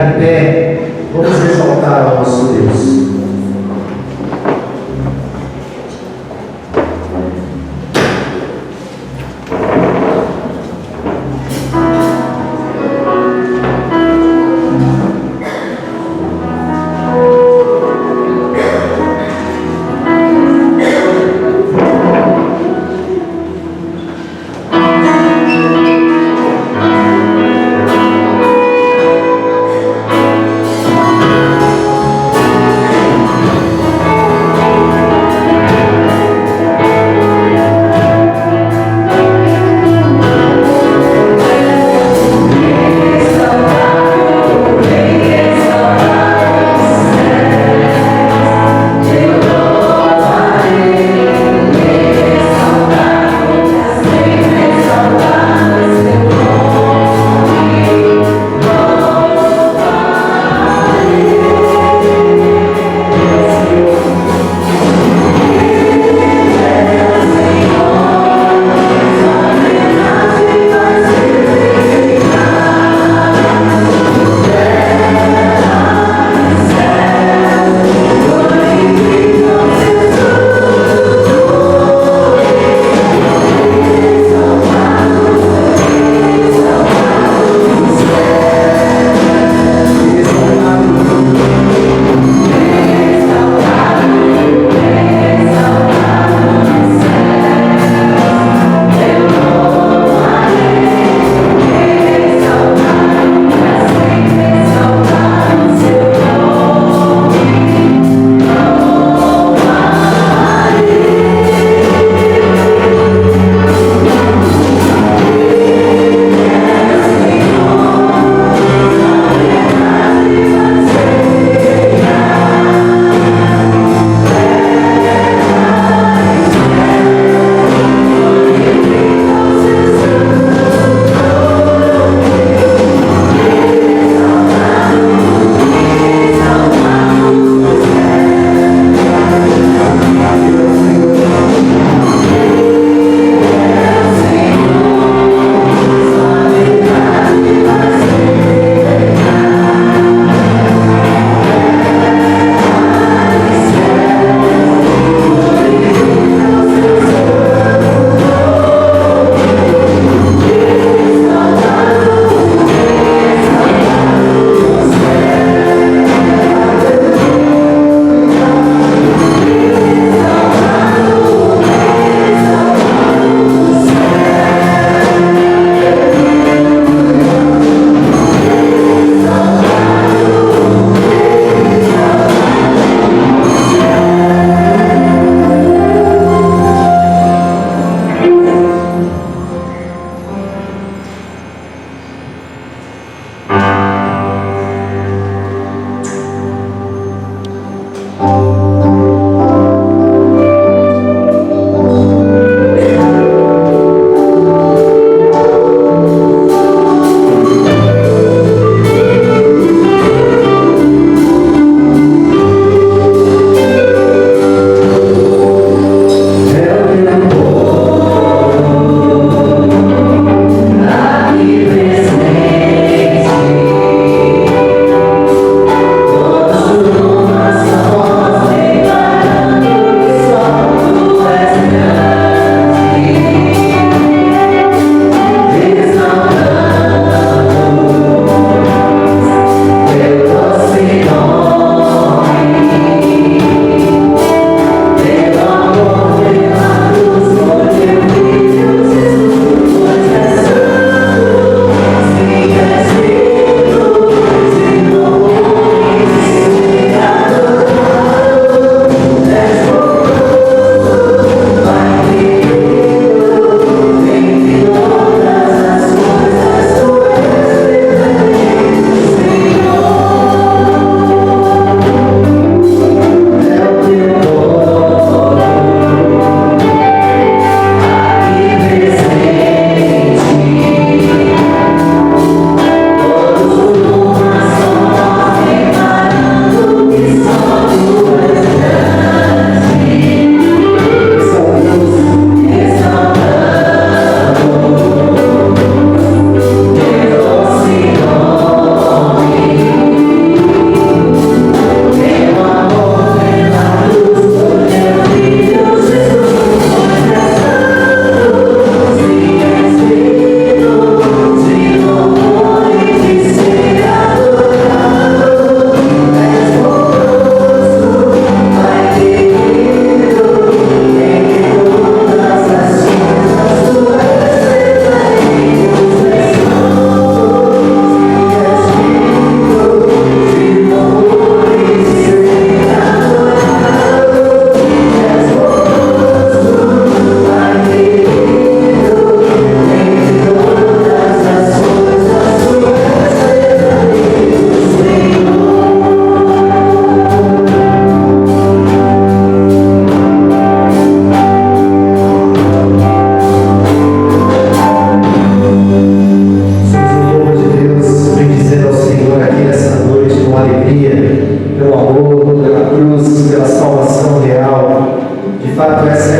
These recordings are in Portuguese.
Até vamos exaltar ao nosso Deus.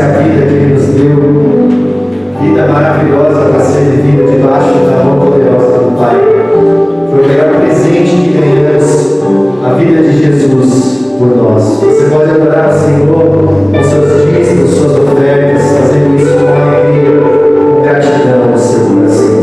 é a vida que Ele nos deu, vida maravilhosa para ser vivida debaixo da mão poderosa do Pai. Foi o melhor presente que ganhamos, a vida de Jesus por nós. Você pode adorar o Senhor com seus dízimos, suas ofertas, fazendo isso com alegria, com gratidão no seu coração.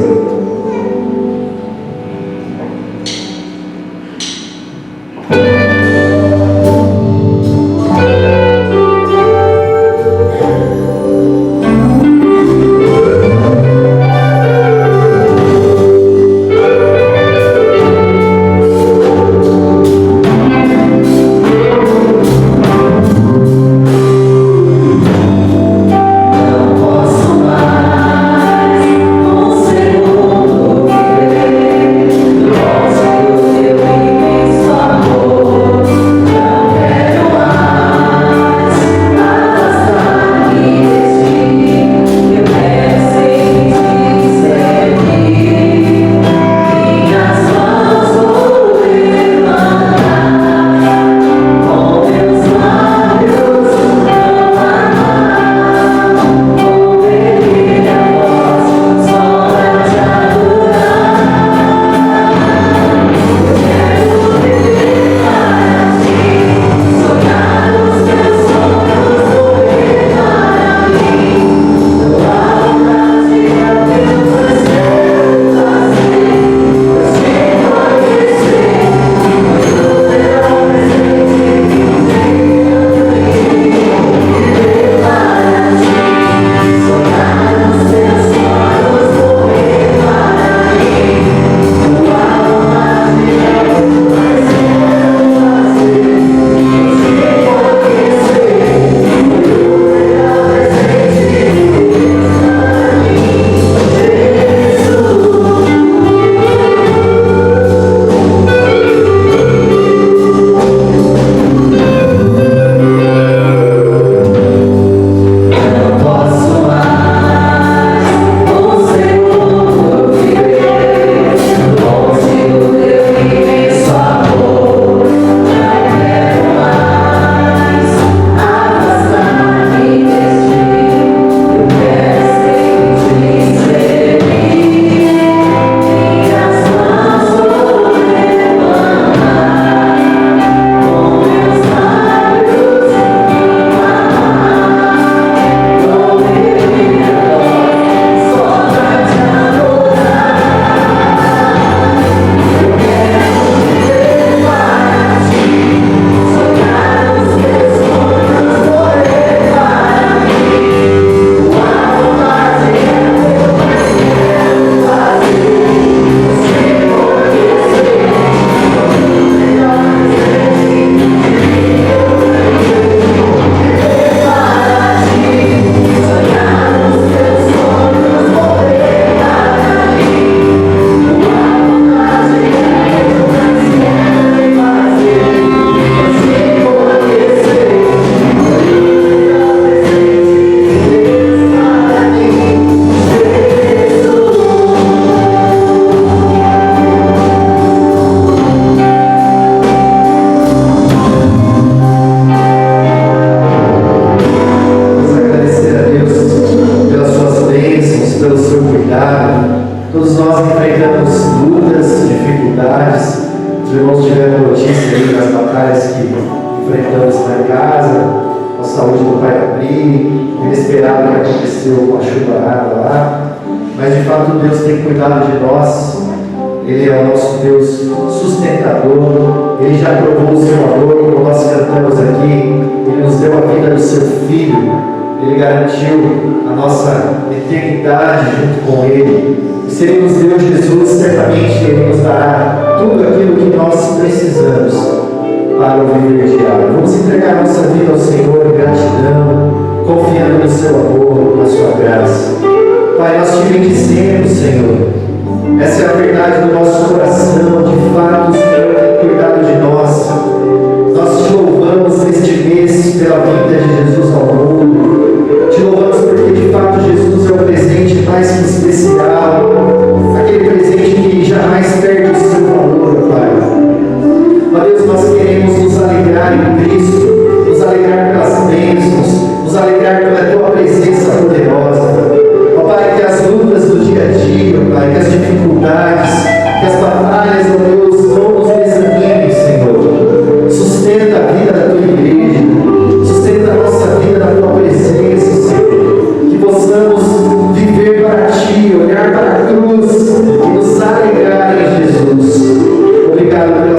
Cristo, nos alegrar pelas bênçãos, nos alegrar pela tua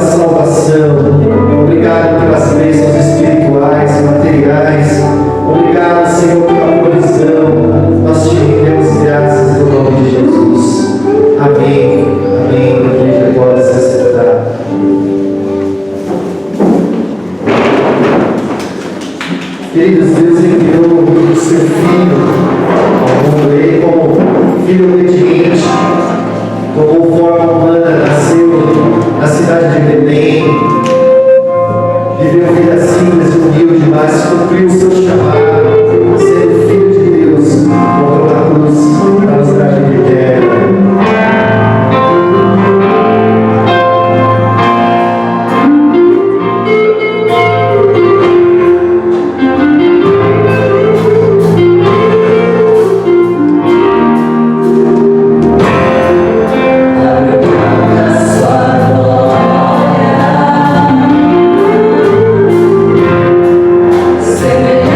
salvação. Obrigado pelas bênçãos espirituais, materiais. Obrigado, Senhor, pela provisão. Nós te rendemos graças no nome de Jesus. Amém. Amém. A igreja pode se assentar. Queridos, Deus enviou o seu Filho ao mundo. Ele, como Filho obediente, tomou forma humana, nasceu na cidade de Belém, viveu vida simples e humilde, mas cumpriu o seu chamado, sendo Filho de Deus, morreu na cruz para nos dar vida eterna. Semeia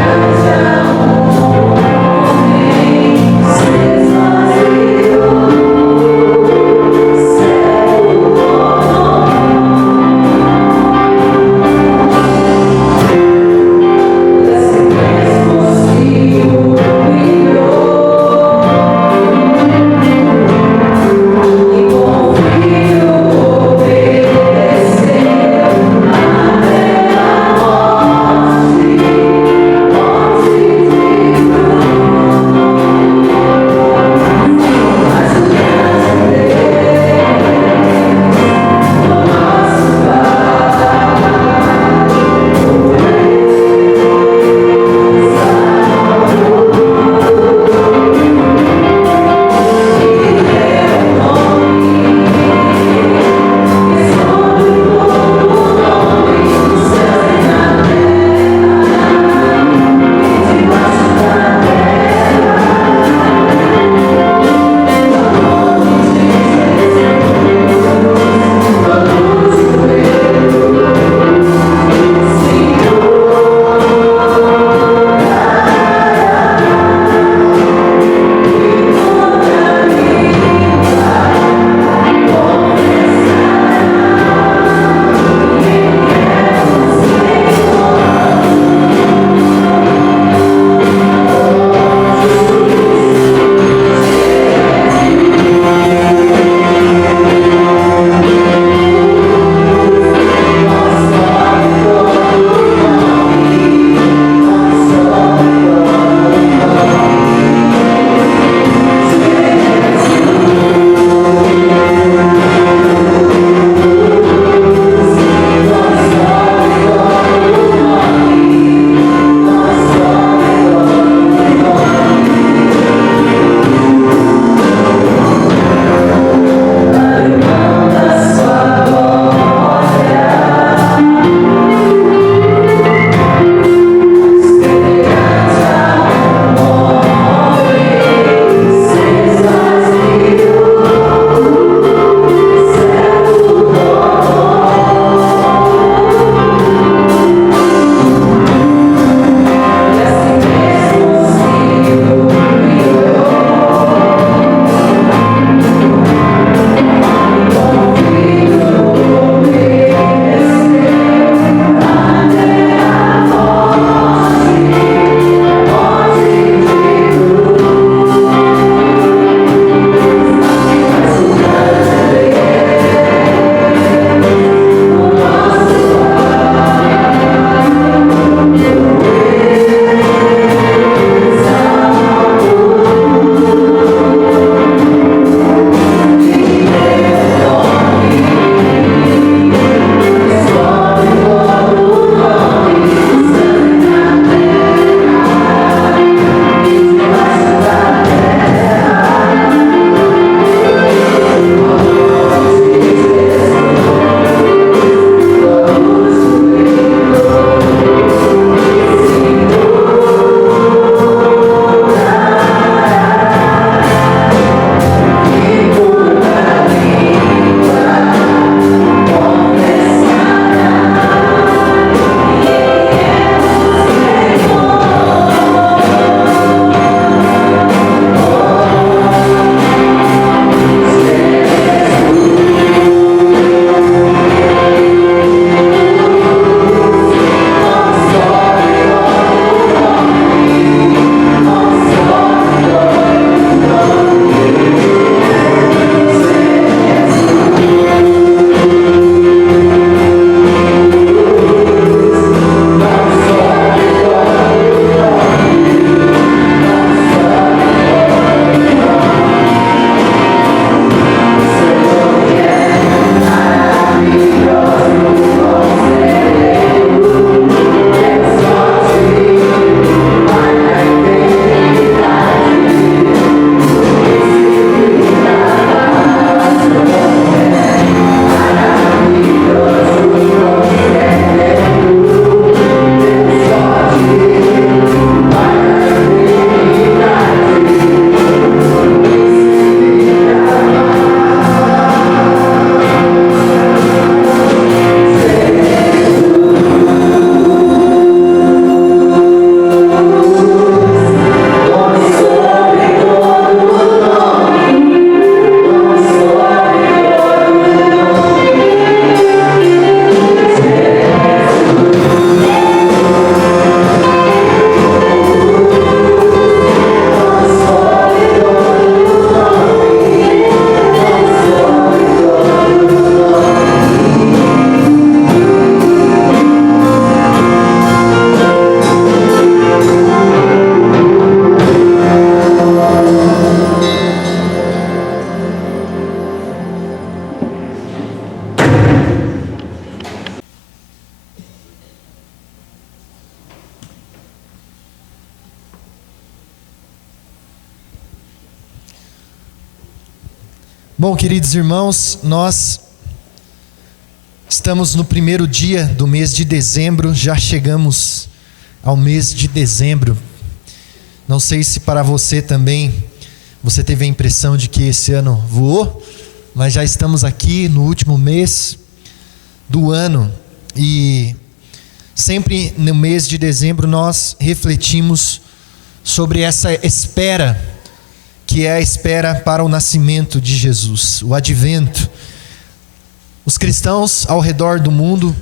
Bom, queridos irmãos, nós estamos no primeiro dia do mês de dezembro, já chegamos ao mês de dezembro. Não sei se para você também, você teve a impressão de que esse ano voou, mas já estamos aqui no último mês do ano e sempre no mês de dezembro nós refletimos sobre essa espera, que é a espera para o nascimento de Jesus, o advento. Os cristãos ao redor do mundo,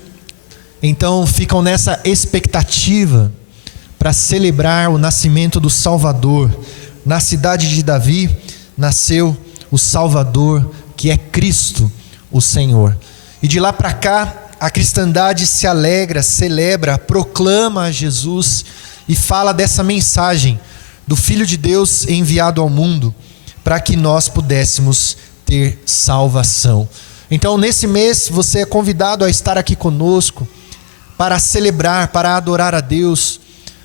então, ficam nessa expectativa para celebrar o nascimento do Salvador. Na cidade de Davi, nasceu o Salvador, que é Cristo, o Senhor. E de lá para cá, a cristandade se alegra, celebra, proclama a Jesus e fala dessa mensagem do Filho de Deus enviado ao mundo para que nós pudéssemos ter salvação. Então, nesse mês, você é convidado a estar aqui conosco para celebrar, para adorar a Deus,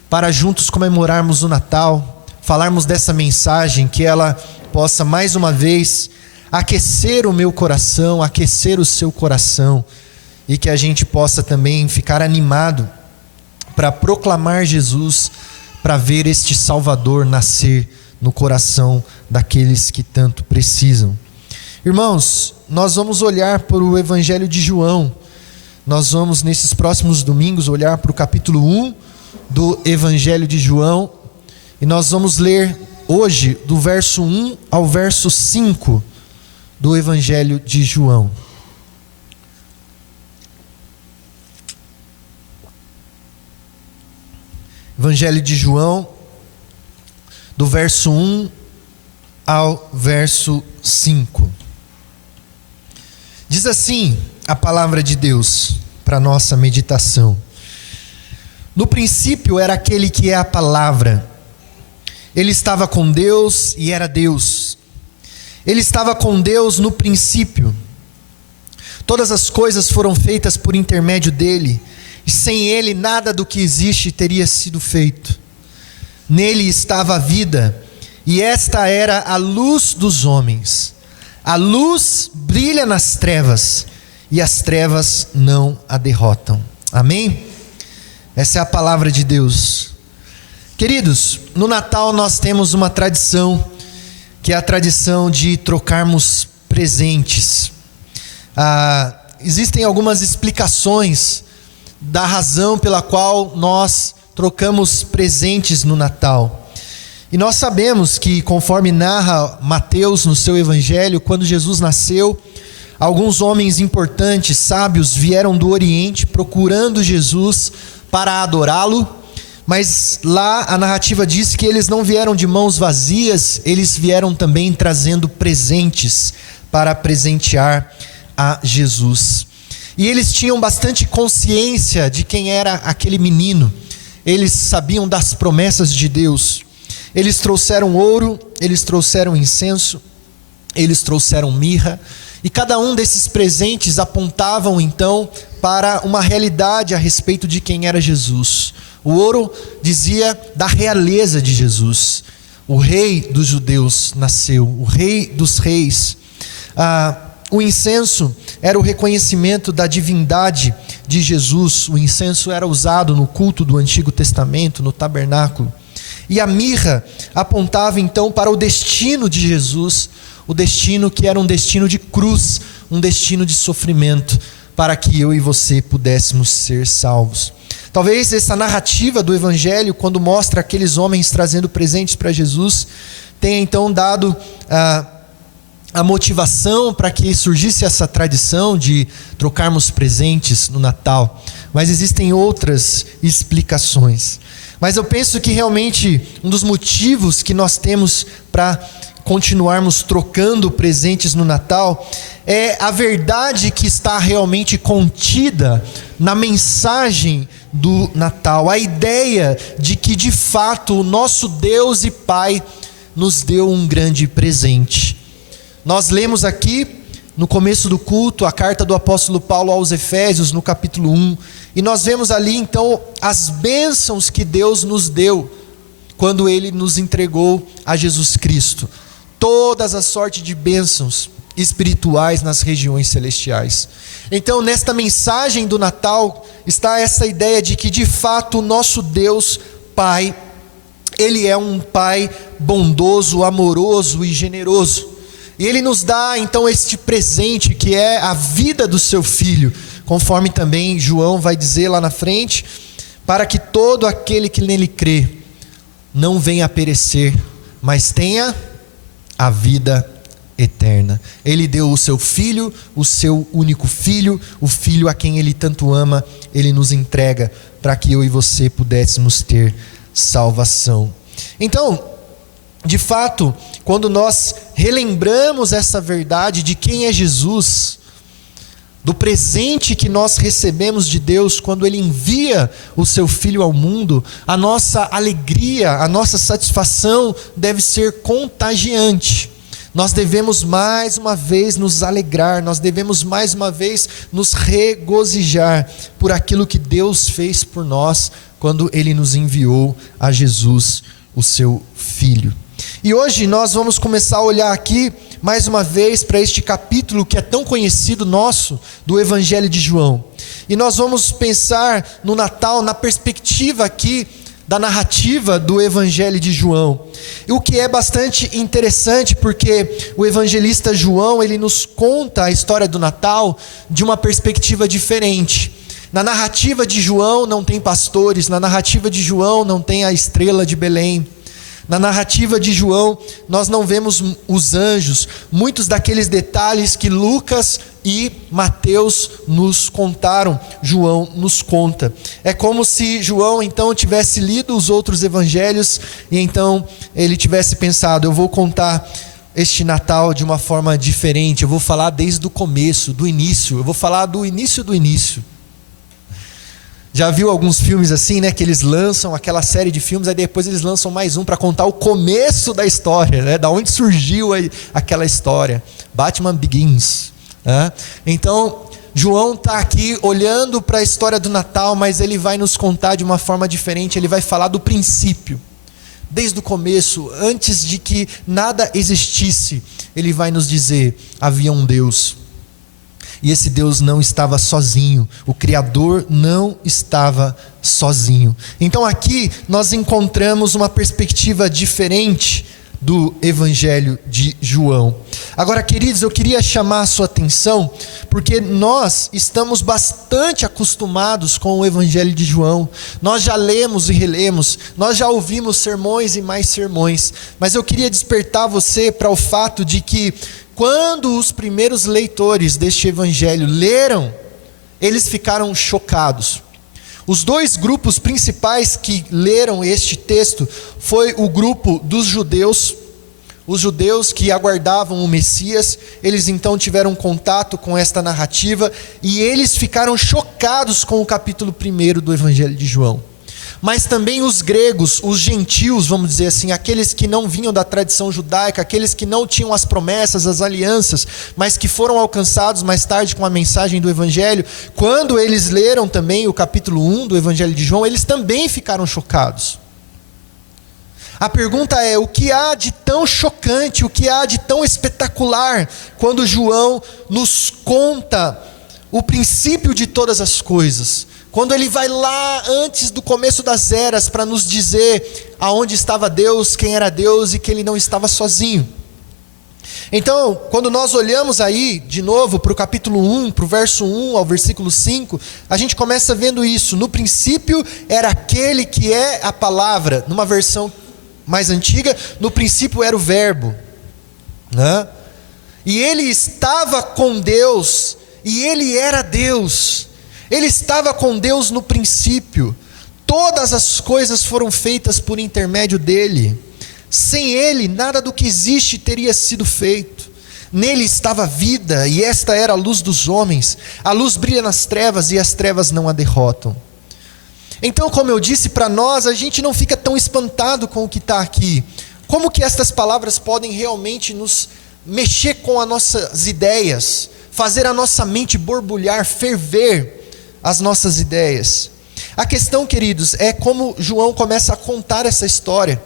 para juntos comemorarmos o Natal, falarmos dessa mensagem, que ela possa mais uma vez aquecer o meu coração, aquecer o seu coração, e que a gente possa também ficar animado para proclamar Jesus, para ver este Salvador nascer no coração daqueles que tanto precisam. Irmãos, nós vamos olhar para o Evangelho de João. Nós vamos, nesses próximos domingos, olhar para o capítulo 1 do Evangelho de João. E nós vamos ler hoje do verso 1 ao verso 5 do Evangelho de João. Evangelho de João, do verso 1 ao verso 5. Diz assim a palavra de Deus para nossa meditação. No princípio era aquele que é a palavra. Ele estava com Deus e era Deus. Ele estava com Deus no princípio. Todas as coisas foram feitas por intermédio dele, e sem ele nada do que existe teria sido feito. Nele estava a vida, e esta era a luz dos homens. A luz brilha nas trevas, e as trevas não a derrotam. Amém? Essa é a palavra de Deus. Queridos, no Natal nós temos uma tradição, que é a tradição de trocarmos presentes. Existem algumas explicações da razão pela qual nós trocamos presentes no Natal. E nós sabemos que, conforme narra Mateus no seu evangelho, quando Jesus nasceu, alguns homens importantes, sábios, vieram do Oriente procurando Jesus para adorá-lo, mas lá a narrativa diz que eles não vieram de mãos vazias, eles vieram também trazendo presentes para presentear a Jesus. E eles tinham bastante consciência de quem era aquele menino. Eles sabiam das promessas de Deus. Eles trouxeram ouro, eles trouxeram incenso, eles trouxeram mirra. E cada um desses presentes apontavam então para uma realidade a respeito de quem era Jesus. O ouro dizia da realeza de Jesus. O rei dos judeus nasceu, o rei dos reis. O incenso era o reconhecimento da divindade de Jesus. O incenso era usado no culto do Antigo Testamento, no tabernáculo. E a mirra apontava então para o destino de Jesus, o destino que era um destino de cruz, um destino de sofrimento, para que eu e você pudéssemos ser salvos. Talvez essa narrativa do Evangelho, quando mostra aqueles homens trazendo presentes para Jesus, tenha então dado a motivação para que surgisse essa tradição de trocarmos presentes no Natal. Mas existem outras explicações. Mas eu penso que realmente um dos motivos que nós temos para continuarmos trocando presentes no Natal é a verdade que está realmente contida na mensagem do Natal. A ideia de que de fato o nosso Deus e Pai nos deu um grande presente. Nós lemos aqui no começo do culto a carta do apóstolo Paulo aos Efésios, no capítulo 1, e nós vemos ali então as bênçãos que Deus nos deu quando Ele nos entregou a Jesus Cristo. Todas as sortes de bênçãos espirituais nas regiões celestiais. Então, nesta mensagem do Natal, está essa ideia de que, de fato, o nosso Deus Pai, Ele é um Pai bondoso, amoroso e generoso. E Ele nos dá, então, este presente que é a vida do seu Filho, conforme também João vai dizer lá na frente, para que todo aquele que nele crê não venha a perecer, mas tenha a vida eterna. Ele deu o seu Filho, o seu único Filho, o Filho a quem Ele tanto ama, Ele nos entrega para que eu e você pudéssemos ter salvação. Então, de fato, quando nós relembramos essa verdade de quem é Jesus, do presente que nós recebemos de Deus quando Ele envia o seu Filho ao mundo, a nossa alegria, a nossa satisfação deve ser contagiante. Nós devemos mais uma vez nos alegrar, nós devemos mais uma vez nos regozijar por aquilo que Deus fez por nós quando Ele nos enviou a Jesus, o seu Filho. E hoje nós vamos começar a olhar aqui mais uma vez para este capítulo que é tão conhecido nosso, do Evangelho de João. E nós vamos pensar no Natal na perspectiva aqui da narrativa do Evangelho de João. E o que é bastante interessante, porque o evangelista João, ele nos conta a história do Natal de uma perspectiva diferente. Na narrativa de João não tem pastores, na narrativa de João não tem a estrela de Belém. Na narrativa de João, nós não vemos os anjos, muitos daqueles detalhes que Lucas e Mateus nos contaram, João nos conta. É como se João então tivesse lido os outros evangelhos e então ele tivesse pensado: eu vou contar este Natal de uma forma diferente, eu vou falar desde o começo, do início, eu vou falar do início do início. Já viu alguns filmes assim, né, que eles lançam aquela série de filmes, aí depois eles lançam mais um para contar o começo da história, né, da onde surgiu aquela história. Batman Begins, né? Então, João está aqui olhando para a história do Natal, mas ele vai nos contar de uma forma diferente, ele vai falar do princípio. Desde o começo, antes de que nada existisse, ele vai nos dizer: havia um Deus. E esse Deus não estava sozinho, o Criador não estava sozinho. Então aqui nós encontramos uma perspectiva diferente do Evangelho de João. Agora, queridos, eu queria chamar a sua atenção, porque nós estamos bastante acostumados com o Evangelho de João. Nós já lemos e relemos, nós já ouvimos sermões e mais sermões, mas eu queria despertar você para o fato de que quando os primeiros leitores deste evangelho leram, eles ficaram chocados. Os dois grupos principais que leram este texto foi o grupo dos judeus, os judeus que aguardavam o Messias. Eles então tiveram contato com esta narrativa e eles ficaram chocados com o capítulo 1 do Evangelho de João. Mas também os gregos, os gentios, vamos dizer assim, aqueles que não vinham da tradição judaica, aqueles que não tinham as promessas, as alianças, mas que foram alcançados mais tarde com a mensagem do Evangelho, quando eles leram também o capítulo 1 do Evangelho de João, eles também ficaram chocados. A pergunta é: o que há de tão chocante, o que há de tão espetacular, quando João nos conta o princípio de todas as coisas? Quando ele vai lá antes do começo das eras para nos dizer aonde estava Deus, quem era Deus e que ele não estava sozinho. Então, quando nós olhamos aí, de novo, para o capítulo 1, para o verso 1 ao versículo 5, a gente começa vendo isso. No princípio era aquele que é a palavra. Numa versão mais antiga, no princípio era o verbo, né? E ele estava com Deus, e ele era Deus. Ele estava com Deus no princípio. Todas as coisas foram feitas por intermédio dele. Sem ele, nada do que existe teria sido feito. Nele estava a vida, e esta era a luz dos homens. A luz brilha nas trevas, e as trevas não a derrotam. Então, como eu disse, para nós, a gente não fica tão espantado com o que está aqui. Como que estas palavras podem realmente nos mexer com as nossas ideias, fazer a nossa mente borbulhar, ferver as nossas ideias? A questão, queridos, é como João começa a contar essa história.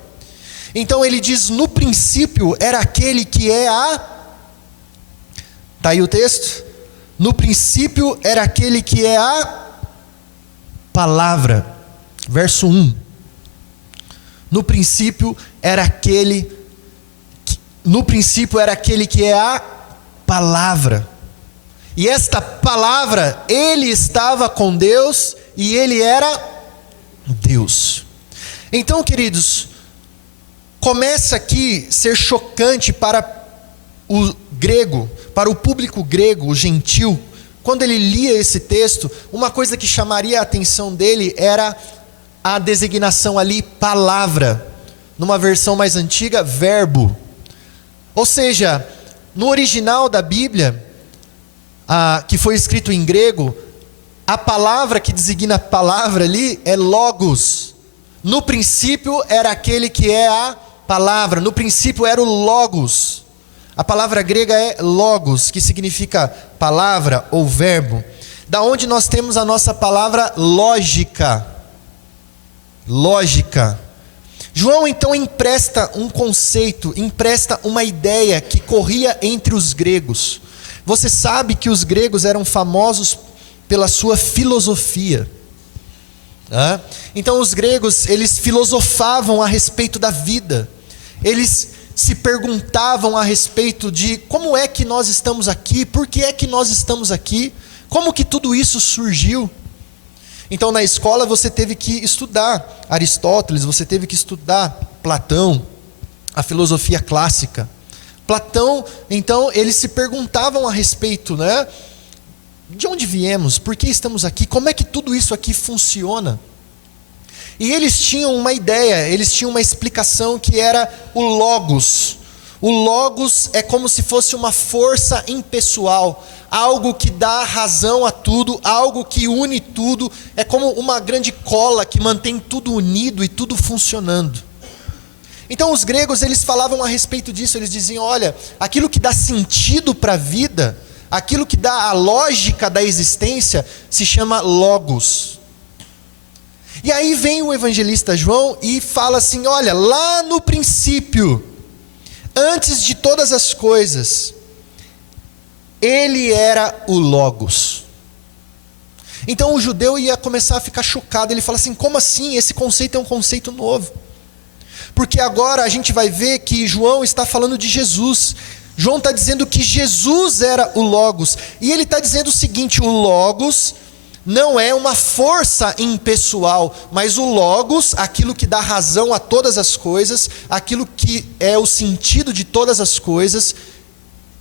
Então ele diz: no princípio era aquele que é a Está aí o texto? No princípio era aquele que é a palavra. Verso 1. No princípio era aquele que é a palavra. E esta palavra, ele estava com Deus e ele era Deus. Então, queridos, começa aqui a ser chocante para o grego, para o público grego, o gentil. Quando ele lia esse texto, uma coisa que chamaria a atenção dele era a designação ali, palavra. Numa versão mais antiga, verbo. Ou seja, no original da Bíblia, que foi escrito em grego, a palavra que designa a palavra ali é logos. No princípio era aquele que é a palavra, no princípio era o logos. A palavra grega é logos, que significa palavra ou verbo. Da onde nós temos a nossa palavra lógica. Lógica. João então empresta um conceito, empresta uma ideia que corria entre os gregos. Você sabe que os gregos eram famosos pela sua filosofia. Então os gregos, eles filosofavam a respeito da vida. Eles se perguntavam a respeito de como é que nós estamos aqui, por que é que nós estamos aqui, como que tudo isso surgiu. Então na escola você teve que estudar Aristóteles, você teve que estudar Platão, a filosofia clássica. Platão, então, eles se perguntavam a respeito, de onde viemos, por que estamos aqui, como é que tudo isso aqui funciona. E eles tinham uma ideia, eles tinham uma explicação que era o logos. O logos é como se fosse uma força impessoal, algo que dá razão a tudo, algo que une tudo, é como uma grande cola que mantém tudo unido e tudo funcionando. Então os gregos, eles falavam a respeito disso, eles diziam, olha, aquilo que dá sentido para a vida, aquilo que dá a lógica da existência, se chama logos. E aí vem o evangelista João e fala assim, olha, lá no princípio, antes de todas as coisas, ele era o logos. Então o judeu ia começar a ficar chocado, ele fala assim, como assim? Esse conceito é um conceito novo. Porque agora a gente vai ver que João está falando de Jesus. João está dizendo que Jesus era o logos. E ele está dizendo o seguinte, o logos não é uma força impessoal, mas o logos, aquilo que dá razão a todas as coisas, aquilo que é o sentido de todas as coisas,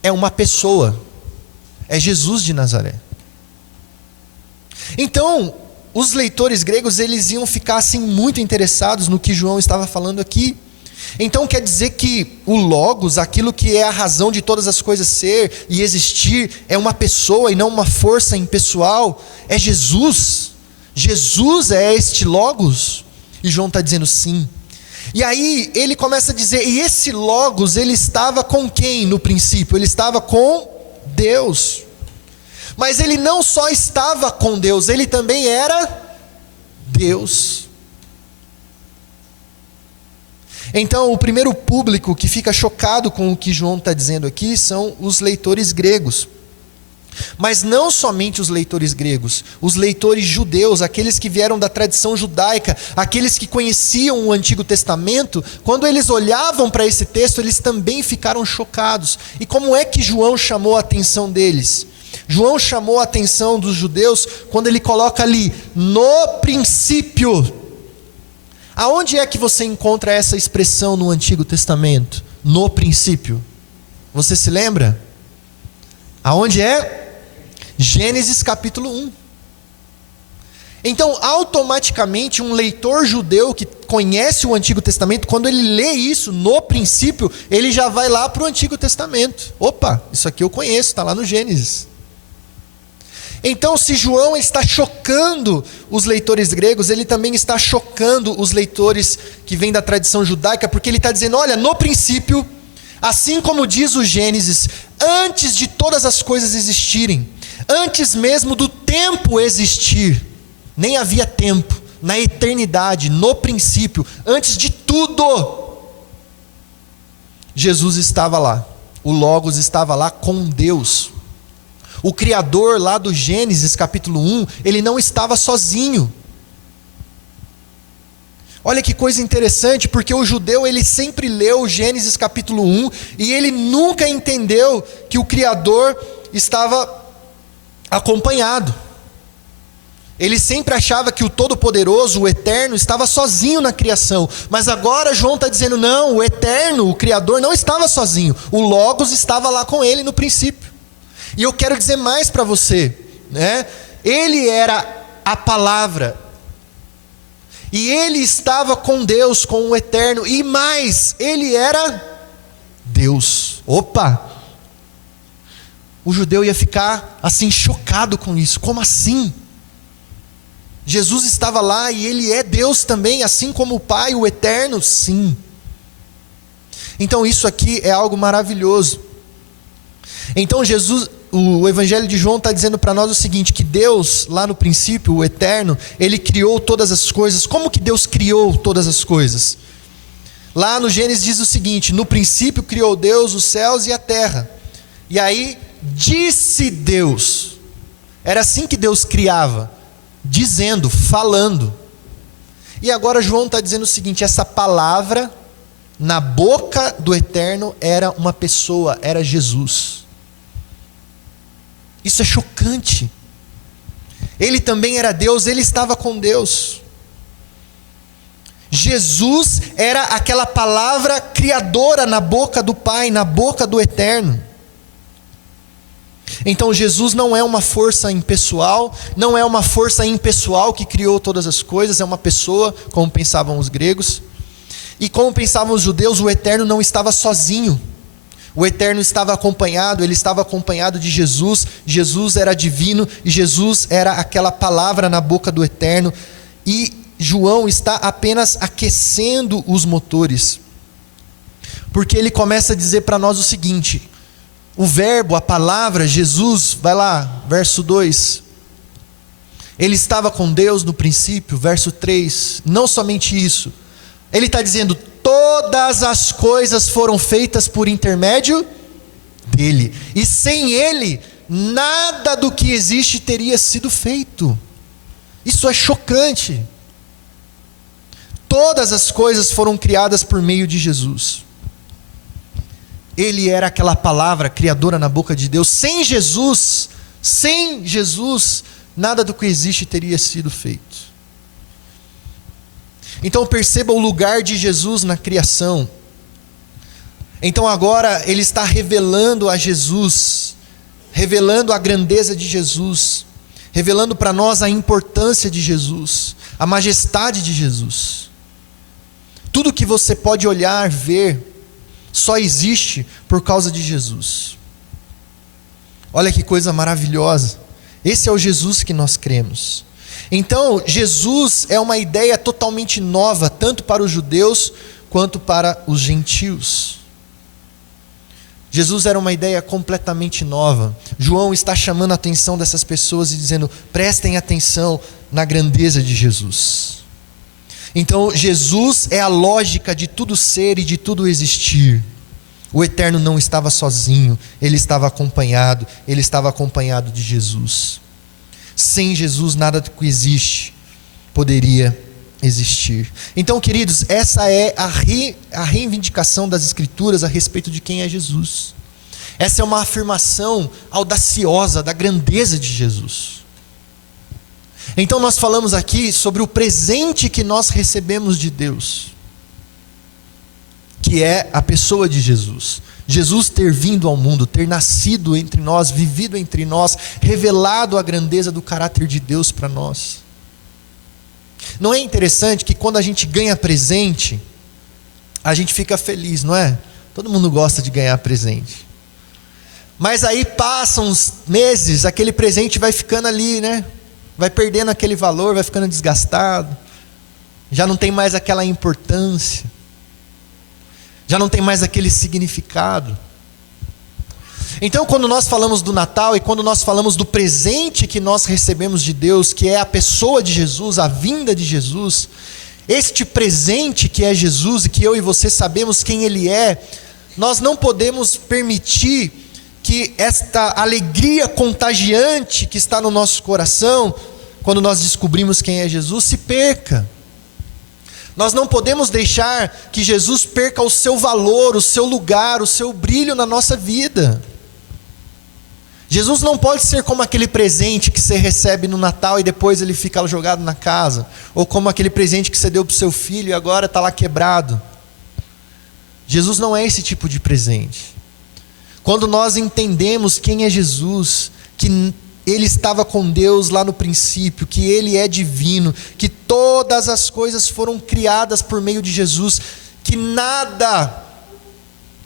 é uma pessoa. É Jesus de Nazaré. Então, os leitores gregos, eles iam ficar assim muito interessados no que João estava falando aqui. Então quer dizer que o logos, aquilo que é a razão de todas as coisas ser e existir, é uma pessoa e não uma força impessoal, é Jesus. Jesus é este logos? E João está dizendo sim. E aí ele começa a dizer, e esse logos, ele estava com quem no princípio? Ele estava com Deus. Mas ele não só estava com Deus, ele também era Deus. Então, o primeiro público que fica chocado com o que João está dizendo aqui são os leitores gregos. Mas não somente os leitores gregos, os leitores judeus, aqueles que vieram da tradição judaica, aqueles que conheciam o Antigo Testamento, quando eles olhavam para esse texto, eles também ficaram chocados. E como é que João chamou a atenção deles? João chamou a atenção dos judeus quando ele coloca ali, no princípio. Aonde é que você encontra essa expressão no Antigo Testamento? No princípio. Você se lembra? Aonde é? Gênesis capítulo 1. Então, automaticamente, um leitor judeu que conhece o Antigo Testamento, quando ele lê isso, no princípio, ele já vai lá para o Antigo Testamento. Opa, isso aqui eu conheço, está lá no Gênesis. Então, se João está chocando os leitores gregos, ele também está chocando os leitores que vêm da tradição judaica, porque ele está dizendo, olha, no princípio, assim como diz o Gênesis, antes de todas as coisas existirem, antes mesmo do tempo existir, nem havia tempo, na eternidade, no princípio, antes de tudo, Jesus estava lá, o Logos estava lá com Deus. O Criador lá do Gênesis capítulo 1, ele não estava sozinho. Olha que coisa interessante, porque o judeu ele sempre leu Gênesis capítulo 1 e ele nunca entendeu que o Criador estava acompanhado. Ele sempre achava que o Todo-Poderoso, o Eterno, estava sozinho na criação. Mas agora João está dizendo, não, o Eterno, o Criador, não estava sozinho. O Logos estava lá com ele no princípio. E eu quero dizer mais para você, né? Ele era a palavra. E ele estava com Deus, com o Eterno. E mais, ele era Deus. Opa! O judeu ia ficar assim chocado com isso. Como assim? Jesus estava lá e ele é Deus também, assim como o Pai, o Eterno? Sim. Então isso aqui é algo maravilhoso. Então o Evangelho de João está dizendo para nós o seguinte, que Deus, lá no princípio, o Eterno, Ele criou todas as coisas. Como que Deus criou todas as coisas? Lá no Gênesis diz o seguinte, no princípio criou Deus os céus e a terra. E aí, disse Deus. Era assim que Deus criava. Dizendo, falando. E agora João está dizendo o seguinte, essa palavra na boca do Eterno era uma pessoa, era Jesus. Isso é chocante. Ele também era Deus, ele estava com Deus. Jesus era aquela palavra criadora na boca do Pai, na boca do Eterno. Então Jesus não é uma força impessoal, não é uma força impessoal que criou todas as coisas, é uma pessoa, como pensavam os gregos. E como pensavam os judeus, o Eterno não estava sozinho. O Eterno estava acompanhado, ele estava acompanhado de Jesus. Jesus era divino e Jesus era aquela palavra na boca do Eterno. E João está apenas aquecendo os motores. Porque ele começa a dizer para nós o seguinte: o verbo, a palavra, Jesus, vai lá, verso 2. Ele estava com Deus no princípio, verso 3. Não somente isso. Ele está dizendo, todas as coisas foram feitas por intermédio dele. E sem ele, nada do que existe teria sido feito. Isso é chocante. Todas as coisas foram criadas por meio de Jesus. Ele era aquela palavra criadora na boca de Deus. Sem Jesus, nada do que existe teria sido feito. Então perceba o lugar de Jesus na criação. Então agora ele está revelando a Jesus, revelando a grandeza de Jesus, revelando para nós a importância de Jesus, a majestade de Jesus. Tudo que você pode olhar, ver, só existe por causa de Jesus. Olha que coisa maravilhosa. Esse é o Jesus que nós cremos. Então, Jesus é uma ideia totalmente nova, tanto para os judeus quanto para os gentios. Jesus era uma ideia completamente nova. João está chamando a atenção dessas pessoas e dizendo, prestem atenção na grandeza de Jesus. Então, Jesus é a lógica de tudo ser e de tudo existir. O Eterno não estava sozinho, ele estava acompanhado de Jesus. Sem Jesus, nada do que existe poderia existir. Então, queridos, essa é a reivindicação das Escrituras a respeito de quem é Jesus. Essa é uma afirmação audaciosa da grandeza de Jesus. Então, nós falamos aqui sobre o presente que nós recebemos de Deus, que é a pessoa de Jesus. Jesus ter vindo ao mundo, ter nascido entre nós, vivido entre nós, revelado a grandeza do caráter de Deus para nós. Não é interessante que quando a gente ganha presente, a gente fica feliz, não é? Todo mundo gosta de ganhar presente. Mas aí passam uns meses, aquele presente vai ficando ali, né? Vai perdendo aquele valor, vai ficando desgastado. Já não tem mais aquela importância. Já não tem mais aquele significado. Então, quando nós falamos do Natal e quando nós falamos do presente que nós recebemos de Deus, que é a pessoa de Jesus, a vinda de Jesus, este presente que é Jesus e que eu e você sabemos quem Ele é, nós não podemos permitir que esta alegria contagiante que está no nosso coração, quando nós descobrimos quem é Jesus, se perca. Nós não podemos deixar que Jesus perca o seu valor, o seu lugar, o seu brilho na nossa vida. Jesus não pode ser como aquele presente que você recebe no Natal e depois ele fica jogado na casa, ou como aquele presente que você deu para o seu filho e agora está lá quebrado. Jesus não é esse tipo de presente. Quando nós entendemos quem é Jesus, que Ele estava com Deus lá no princípio, que Ele é divino, que todas as coisas foram criadas por meio de Jesus, que nada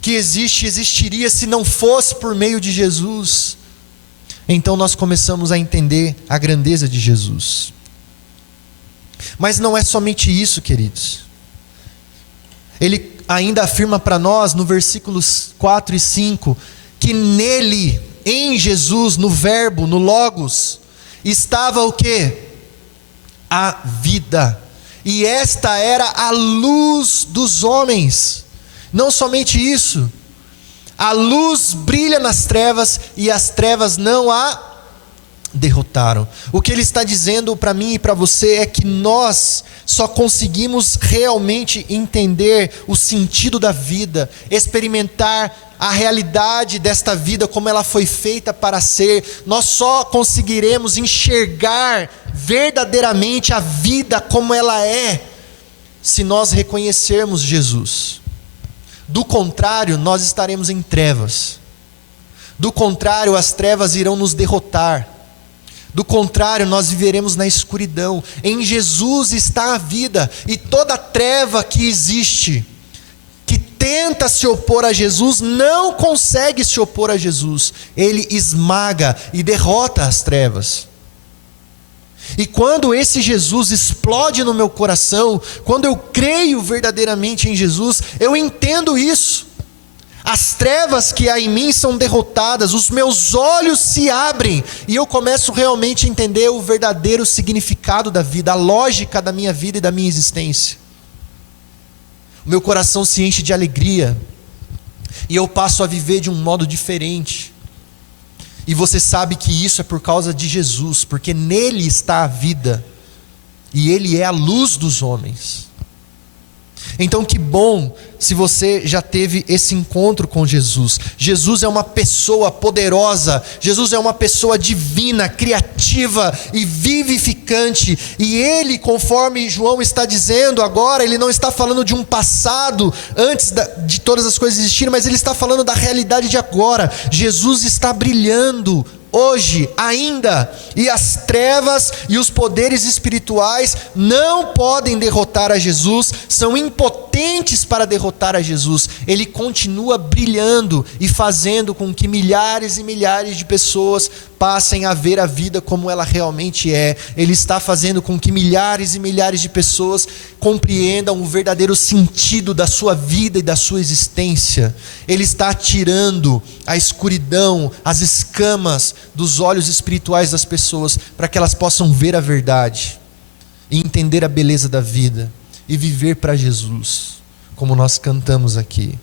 que existiria se não fosse por meio de Jesus, então nós começamos a entender a grandeza de Jesus. Mas não é somente isso, queridos. Ele ainda afirma para nós no versículos 4 e 5, que nele, em Jesus, no verbo, no logos, estava o quê? A vida. E esta era a luz dos homens. Não somente isso, a luz brilha nas trevas e as trevas não a derrotaram. O que ele está dizendo para mim e para você é que nós só conseguimos realmente entender o sentido da vida, experimentar a realidade desta vida como ela foi feita para ser. Nós só conseguiremos enxergar verdadeiramente a vida como ela é se nós reconhecermos Jesus. Do contrário, nós estaremos em trevas. Do contrário, as trevas irão nos derrotar. Do contrário, nós viveremos na escuridão. Em Jesus está a vida, e toda treva que existe, que tenta se opor a Jesus, não consegue se opor a Jesus. Ele esmaga e derrota as trevas. E quando esse Jesus explode no meu coração, quando eu creio verdadeiramente em Jesus, eu entendo isso. As trevas que há em mim são derrotadas, os meus olhos se abrem, e eu começo realmente a entender o verdadeiro significado da vida, a lógica da minha vida e da minha existência. O meu coração se enche de alegria, e eu passo a viver de um modo diferente. E você sabe que isso é por causa de Jesus, porque nele está a vida, e ele é a luz dos homens. Então que bom se você já teve esse encontro com Jesus. Jesus é uma pessoa poderosa, Jesus é uma pessoa divina, criativa e vivificante, e Ele, conforme João está dizendo agora, Ele não está falando de um passado antes de todas as coisas existirem, mas Ele está falando da realidade de agora. Jesus está brilhando hoje ainda, e as trevas e os poderes espirituais não podem derrotar a Jesus, são impotentes para derrotar a Jesus. Ele continua brilhando e fazendo com que milhares e milhares de pessoas passem a ver a vida como ela realmente é. Ele está fazendo com que milhares e milhares de pessoas compreendam o verdadeiro sentido da sua vida e da sua existência. Ele está tirando a escuridão, as escamas dos olhos espirituais das pessoas, para que elas possam ver a verdade e entender a beleza da vida e viver para Jesus, como nós cantamos aqui.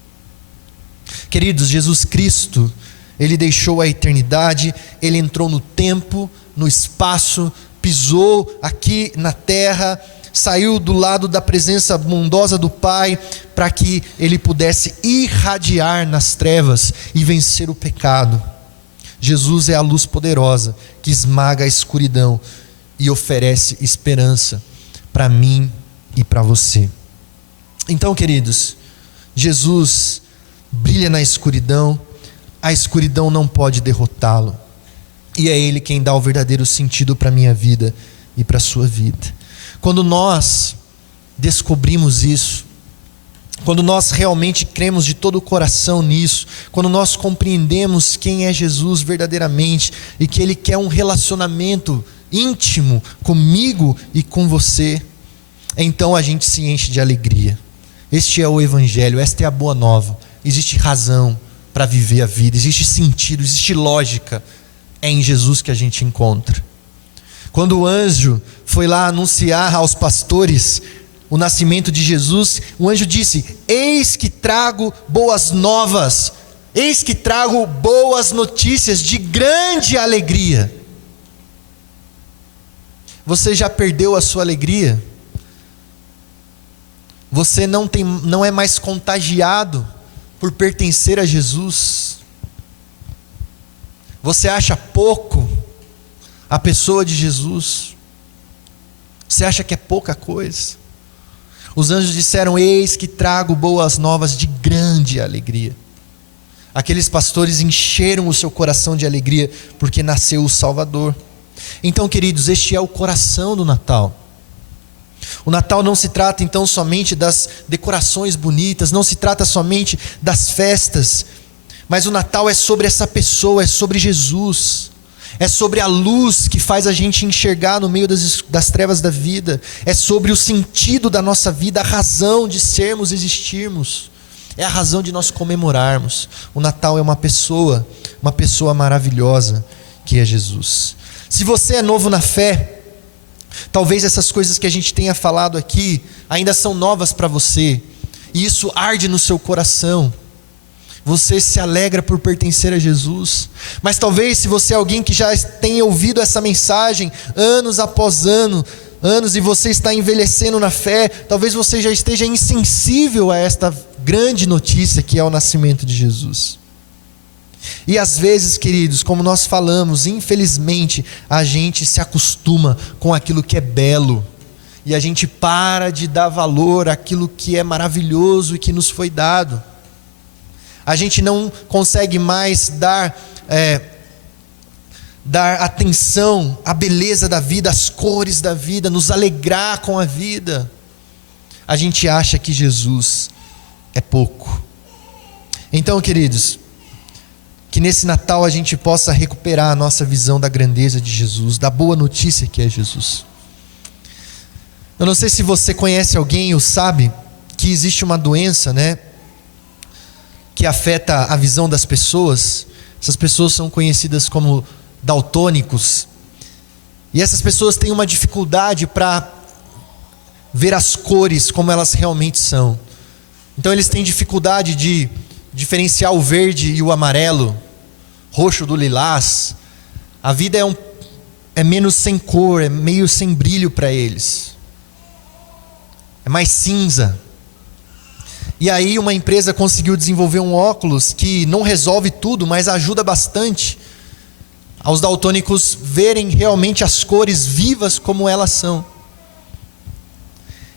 Queridos, Jesus Cristo, Ele deixou a eternidade, Ele entrou no tempo, no espaço, pisou aqui na terra, saiu do lado da presença bondosa do Pai, para que Ele pudesse irradiar nas trevas e vencer o pecado. Jesus é a luz poderosa que esmaga a escuridão e oferece esperança para mim e para você. Então, queridos, Jesus brilha na escuridão, a escuridão não pode derrotá-lo, e é Ele quem dá o verdadeiro sentido para a minha vida e para a sua vida. Quando nós descobrimos isso, quando nós realmente cremos de todo o coração nisso, quando nós compreendemos quem é Jesus verdadeiramente e que Ele quer um relacionamento íntimo comigo e com você, então a gente se enche de alegria. Este é o Evangelho, esta é a boa nova. Existe razão para viver a vida, existe sentido, existe lógica. É em Jesus que a gente encontra. Quando o anjo foi lá anunciar aos pastores o nascimento de Jesus, o anjo disse: eis que trago boas novas Eis que trago boas notícias de grande alegria. Você já perdeu a sua alegria? Você não é mais contagiado por pertencer a Jesus? Você acha pouco a pessoa de Jesus? Você acha que é pouca coisa? Os anjos disseram: eis que trago boas novas de grande alegria. Aqueles pastores encheram o seu coração de alegria, porque nasceu o Salvador. Então, queridos, este é o coração do Natal. O Natal não se trata então somente das decorações bonitas, não se trata somente das festas, mas o Natal é sobre essa pessoa, é sobre Jesus. É sobre a luz que faz a gente enxergar no meio das trevas da vida. É sobre o sentido da nossa vida, a razão de sermos e existirmos. É a razão de nós comemorarmos. O Natal é uma pessoa maravilhosa que é Jesus. Se você é novo na fé, talvez essas coisas que a gente tenha falado aqui ainda são novas para você, e isso arde no seu coração. Você se alegra por pertencer a Jesus. Mas talvez, se você é alguém que já tenha ouvido essa mensagem anos após anos, e você está envelhecendo na fé, talvez você já esteja insensível a esta grande notícia que é o nascimento de Jesus. E às vezes, queridos, como nós falamos, infelizmente a gente se acostuma com aquilo que é belo, e a gente para de dar valor àquilo que é maravilhoso e que nos foi dado. A gente não consegue mais dar atenção à beleza da vida, às cores da vida, nos alegrar com a vida. A gente acha que Jesus é pouco. Então, queridos, que nesse Natal a gente possa recuperar a nossa visão da grandeza de Jesus, da boa notícia que é Jesus. Eu não sei se você conhece alguém ou sabe que existe uma doença, que afeta a visão das pessoas. Essas pessoas são conhecidas como daltônicos. E essas pessoas têm uma dificuldade para ver as cores como elas realmente são. Então eles têm dificuldade de diferenciar o verde e o amarelo, roxo do lilás. A vida é menos sem cor, é meio sem brilho para eles. É mais cinza. E aí uma empresa conseguiu desenvolver um óculos que não resolve tudo, mas ajuda bastante aos daltônicos verem realmente as cores vivas como elas são.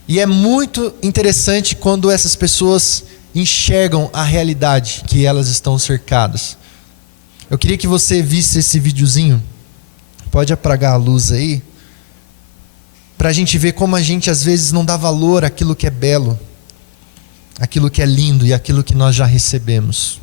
E é muito interessante quando essas pessoas enxergam a realidade que elas estão cercadas. Eu queria que você visse esse videozinho. Pode apagar a luz aí, para a gente ver como a gente às vezes não dá valor àquilo que é belo, aquilo que é lindo e aquilo que nós já recebemos.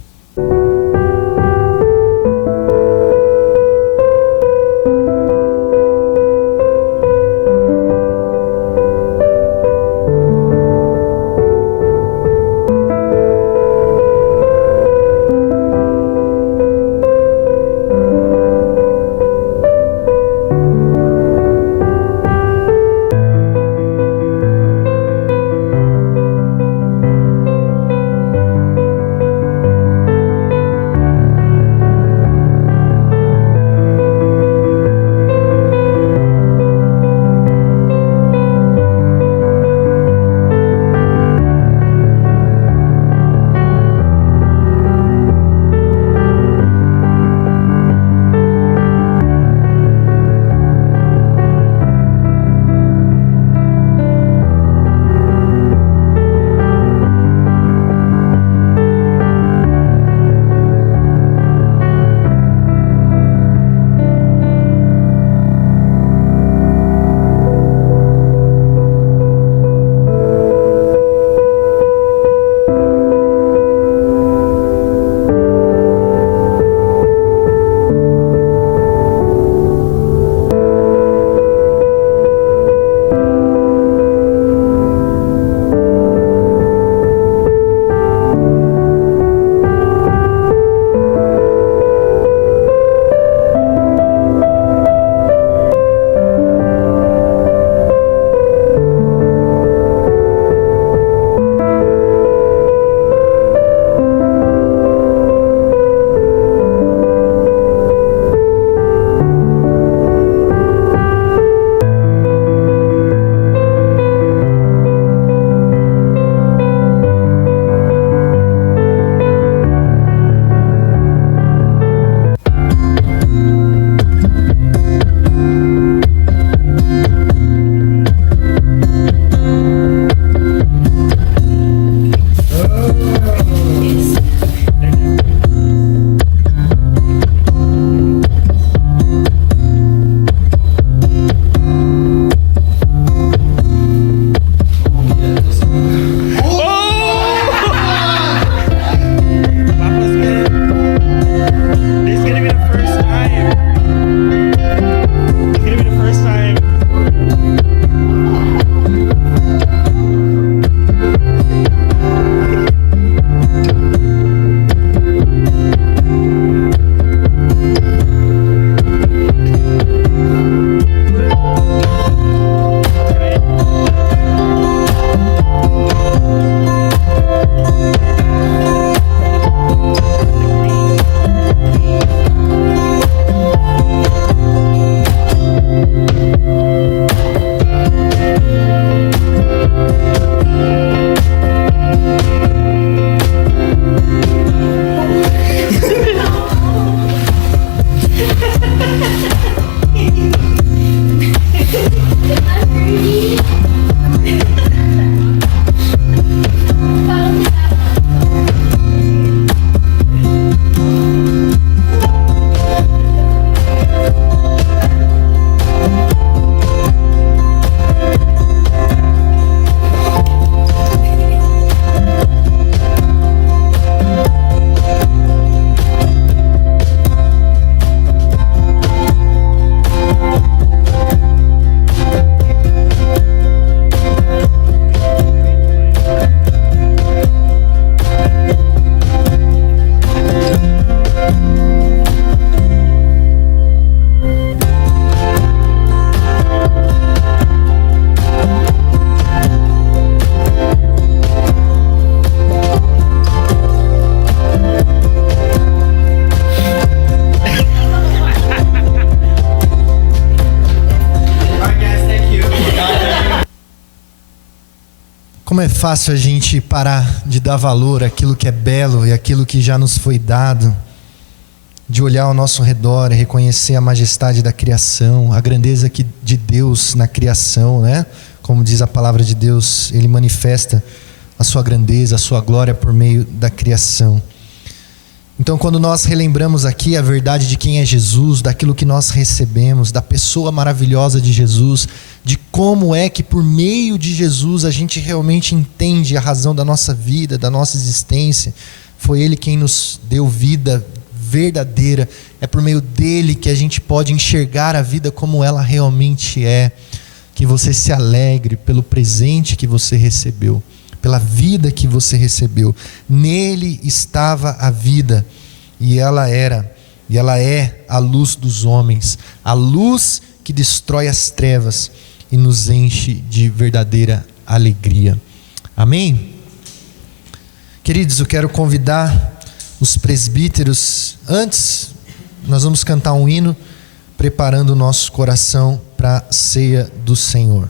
Como é fácil a gente parar de dar valor àquilo que é belo e àquilo que já nos foi dado, de olhar ao nosso redor e reconhecer a majestade da criação, a grandeza de Deus na criação, né? Como diz a palavra de Deus, Ele manifesta a sua grandeza, a sua glória por meio da criação. Então, quando nós relembramos aqui a verdade de quem é Jesus, daquilo que nós recebemos, da pessoa maravilhosa de Jesus, de como é que por meio de Jesus a gente realmente entende a razão da nossa vida, da nossa existência, foi Ele quem nos deu vida verdadeira, é por meio dele que a gente pode enxergar a vida como ela realmente é, que você se alegre pelo presente que você recebeu, pela vida que você recebeu. Nele estava a vida, e ela é a luz dos homens, a luz que destrói as trevas e nos enche de verdadeira alegria. Amém? Queridos, eu quero convidar os presbíteros. Antes, nós vamos cantar um hino, preparando o nosso coração para a ceia do Senhor.